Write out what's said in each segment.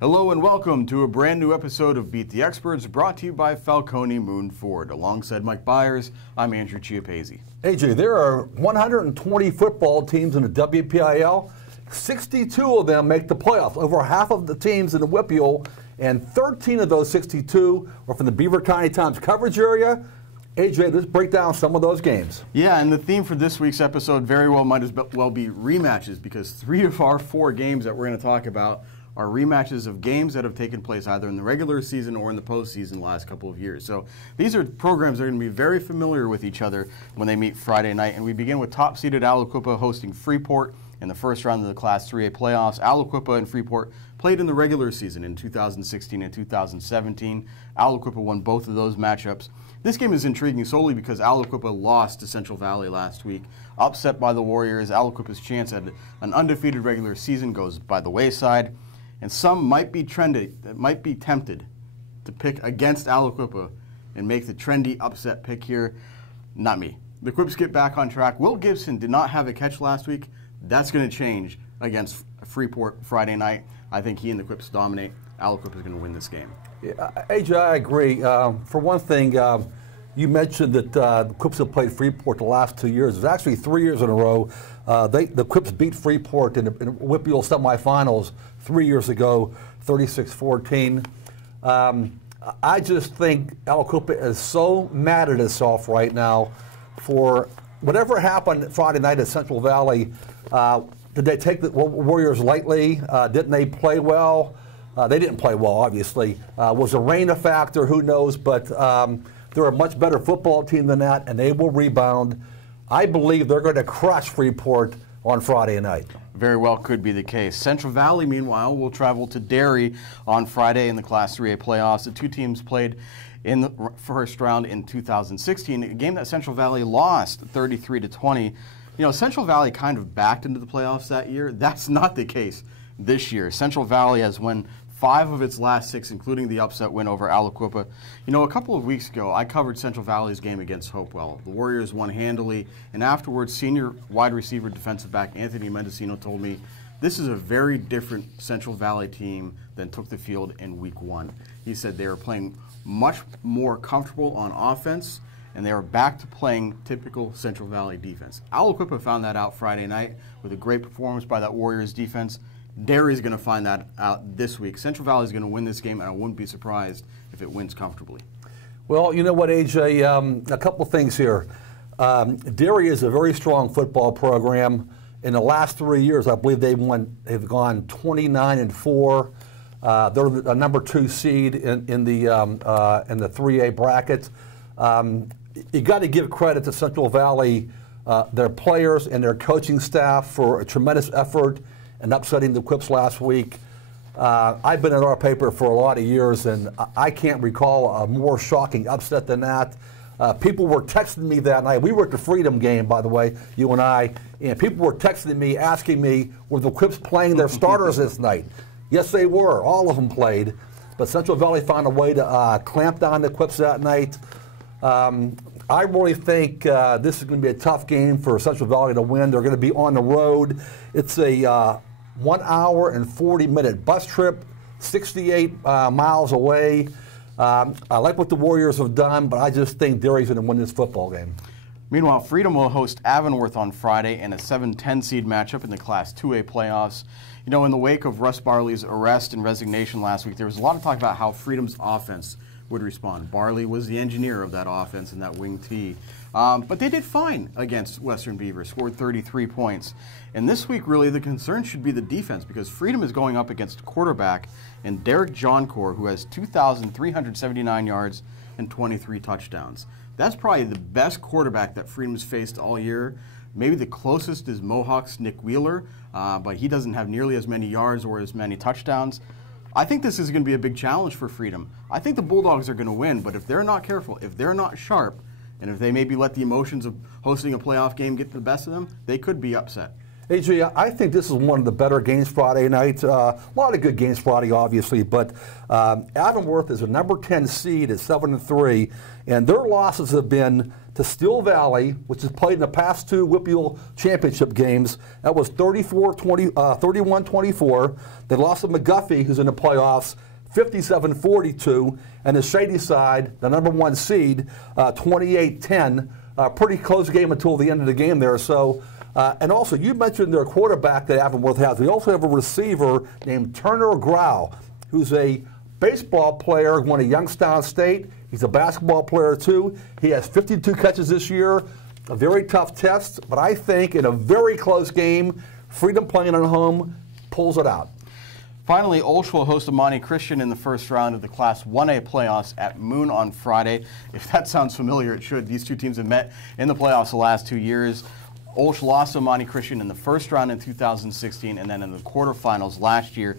Hello and welcome to a brand new episode of Beat the Experts, brought to you by Falcone Moon Ford. Alongside Mike Bires, I'm Andrew Chiappazzi. AJ, there are 120 football teams in the WPIAL. 62 of them make the playoffs. Over half of the teams in the WPIAL, and 13 of those 62 are from the Beaver Tiny Times coverage area. AJ, let's break down some of those games. Yeah, and the theme for this week's episode very well might as well be rematches, because 3 of our 4 games that we're going to talk about are rematches of games that have taken place either in the regular season or in the postseason the last couple of years. So these are programs that are going to be very familiar with each other when they meet Friday night. And we begin with top-seeded Aliquippa hosting Freeport in the first round of the Class 3A playoffs. Aliquippa and Freeport played in the regular season in 2016 and 2017. Aliquippa won both of those matchups. This game is intriguing solely because Aliquippa lost to Central Valley last week. Upset by the Warriors, Aliquippa's chance at an undefeated regular season goes by the wayside. And some might be tempted to pick against Aliquippa and make the trendy upset pick here. Not me. The Quips get back on track. Will Gibson did not have a catch last week. That's going to change against Freeport Friday night. I think he and the Quips dominate. Aliquippa is going to win this game. Yeah, AJ, I agree. For one thing, you mentioned that the Quips have played Freeport the last 2 years. It was actually 3 years in a row. The Quips beat Freeport in the WPIAL semifinals 3 years ago, 36-14. I just think Aliquippa is so mad at itself right now for whatever happened Friday night at Central Valley. Did they take the Warriors lightly? Didn't they play well? They didn't play well, obviously. Was the rain a factor? Who knows? But they're a much better football team than that, and they will rebound. I believe they're going to crush Freeport on Friday night. Very well could be the case. Central Valley, meanwhile, will travel to Derry on Friday in the Class 3A playoffs. The two teams played in the first round in 2016, a game that Central Valley lost 33-20. You know, Central Valley kind of backed into the playoffs that year. That's not the case this year. Central Valley has won 5 of its last 6, including the upset win over Aliquippa. You know, a couple of weeks ago, I covered Central Valley's game against Hopewell. The Warriors won handily, and afterwards, senior wide receiver defensive back Anthony Mendocino told me, this is a very different Central Valley team than took the field in week 1. He said they were playing much more comfortable on offense, and they were back to playing typical Central Valley defense. Aliquippa found that out Friday night with a great performance by that Warriors defense. Derry's going to find that out this week. Central Valley is going to win this game, and I wouldn't be surprised if it wins comfortably. Well, you know what, AJ? A couple things here. Derry is a very strong football program. In the last 3 years, I believe they've gone 29-4. They're a number 2 seed in the 3A bracket. You got to give credit to Central Valley, their players and their coaching staff for a tremendous effort and upsetting the Quips last week. I've been in our paper for a lot of years, and I can't recall a more shocking upset than that. People were texting me that night. We were at the Freedom game, by the way, you and I, and people were texting me, asking me, were the Quips playing their starters this night? Yes, they were. All of them played. But Central Valley found a way to clamp down the Quips that night. I really think this is going to be a tough game for Central Valley to win. They're going to be on the road. It's a 1 hour and 40-minute bus trip, 68 miles away. I like what the Warriors have done, but I just think Derry's going to win this football game. Meanwhile, Freedom will host Avonworth on Friday in a 7-10 seed matchup in the Class 2A playoffs. You know, in the wake of Russ Barley's arrest and resignation last week, there was a lot of talk about how Freedom's offense would respond. Barley was the engineer of that offense and that wing T. But they did fine against Western Beaver, scored 33 points. And this week, really, the concern should be the defense, because Freedom is going up against quarterback and Derek Johncore, who has 2,379 yards and 23 touchdowns. That's probably the best quarterback that Freedom's faced all year. Maybe the closest is Mohawk's Nick Wheeler, but he doesn't have nearly as many yards or as many touchdowns. I think this is going to be a big challenge for Freedom. I think the Bulldogs are going to win, but if they're not careful, if they're not sharp, and if they maybe let the emotions of hosting a playoff game get the best of them, they could be upset. AJ, I think this is one of the better games Friday night. A lot of good games Friday, obviously, but Avonworth is a number 10 seed at 7-3, and their losses have been to Steel Valley, which has played in the past 2 WPIAL championship games. That was 31-24. They lost to McGuffey, who's in the playoffs, 57-42, and the Shady Side, the number 1 seed, 28-10. Pretty close game until the end of the game there. So, and also, you mentioned their quarterback that Avonworth has. They also have a receiver named Turner Grau, who's a baseball player, won a Youngstown State. He's a basketball player, too. He has 52 catches this year. A very tough test, but I think in a very close game, Freedom playing at home pulls it out. Finally, Olsh will host Imani Christian in the first round of the Class 1A playoffs at Moon on Friday. If that sounds familiar, it should. These 2 teams have met in the playoffs the last 2 years. Olsh lost to Imani Christian in the first round in 2016 and then in the quarterfinals last year.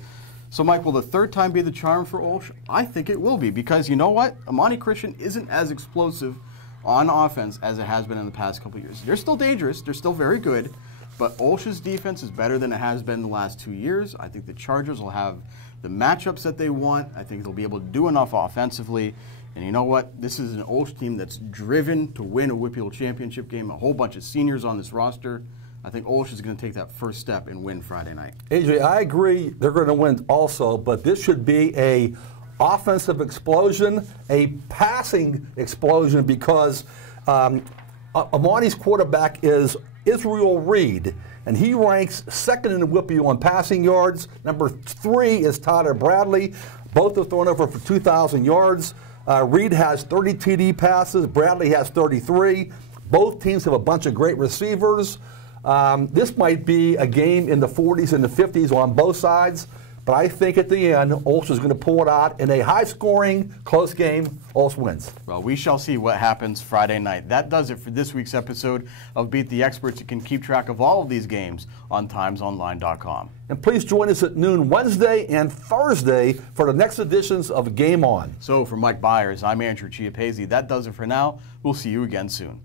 So, Mike, will the third time be the charm for Olsh? I think it will be, because you know what? Imani Christian isn't as explosive on offense as it has been in the past couple years. They're still dangerous. They're still very good. But Olsh's defense is better than it has been the last 2 years. I think the Chargers will have the matchups that they want. I think they'll be able to do enough offensively. And you know what? This is an Olsh team that's driven to win a WPIAL championship game. A whole bunch of seniors on this roster. I think Olsh is going to take that first step and win Friday night. AJ, I agree they're going to win also, but this should be a offensive explosion, a passing explosion, because Imani's quarterback is Israel Reed, and he ranks second in the WPIAL in passing yards. Number 3 is Tyler Bradley. Both have thrown over for 2,000 yards. Reed has 30 TD passes. Bradley has 33. Both teams have a bunch of great receivers. This might be a game in the 40s and the 50s on both sides, but I think at the end, Olsh is going to pull it out in a high-scoring, close game. Olsh wins. Well, we shall see what happens Friday night. That does it for this week's episode of Beat the Experts. You can keep track of all of these games on timesonline.com. And please join us at noon Wednesday and Thursday for the next editions of Game On. So for Mike Bires, I'm Andrew Chiappazzi. That does it for now. We'll see you again soon.